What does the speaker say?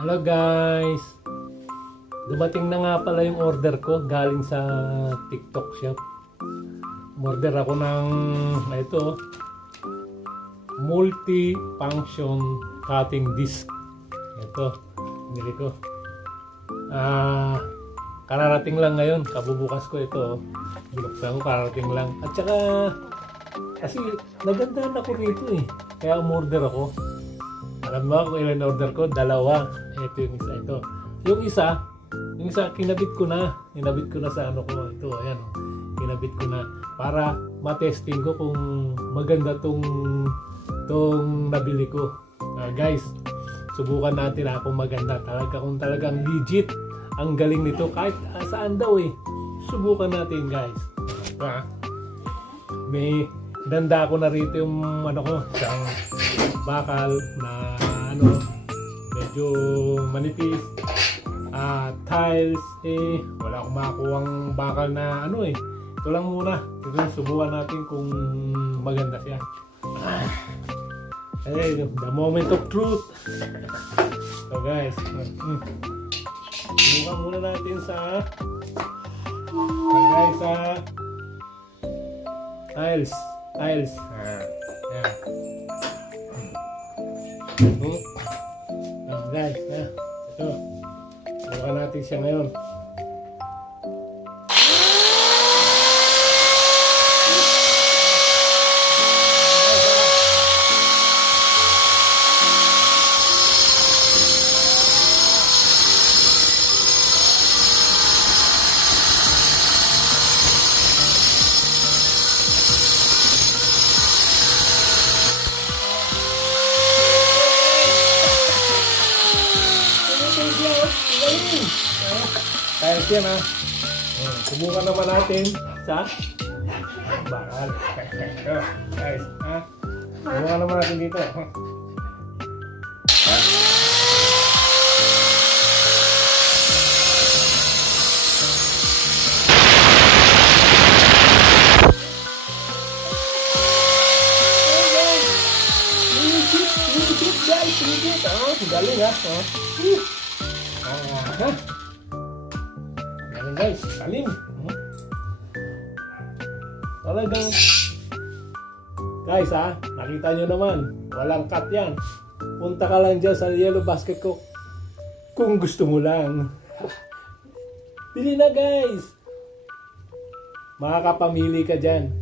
Hello guys! Dumating na nga pala yung order ko galing sa TikTok shop. Order ako ng ito multi-function cutting disc. Ito, binili ko. Ah, kararating lang ngayon. Kabubukas ko ito. Binuksan ko, kararating lang. At saka, kasi nagandahan ako rito eh. Kaya umorder ako. Alam mo kung ilan order ko? Dalawa. Ito yung isa. Ito. Yung isa, yung isa kinabit ko na. Kinabit ko na sa ano ko. Ito, ayan. oh. Kinabit ko na. Para matesting ko kung maganda tong tong nabili ko. Ah, guys, subukan natin ha kung maganda. Talaga kung talagang legit ang galing nito. Kahit ah, saan daw eh. Subukan natin guys. Ha. May danda ko na rito yung ano ko, isang bakal na ano, medyo manipis. Ah, tiles eh wala akong makuhang bakal na ano eh. Ito lang muna. Ito yung subukan natin kung maganda siya. Ah. Ay, the moment of truth. So guys, mm. subukan muna natin sa guys sa tiles. Tiles. Ah, yan. Hmm. Guys, ah, ito. Subukan natin siya ngayon. Tiles yan ha. Oh, subukan naman natin sa bakal. Ito, guys, ha? Subukan naman natin dito. ha? Legit, legit guys, legit. Oh, galing ha. Oh. Whew. Ha? Galing guys, galing. Hmm. Talagang Guys ha, nakita nyo naman, walang cut yan. Punta ka lang dyan sa yellow basket ko kung gusto mo lang. Bili na guys! Makakapamili ka dyan.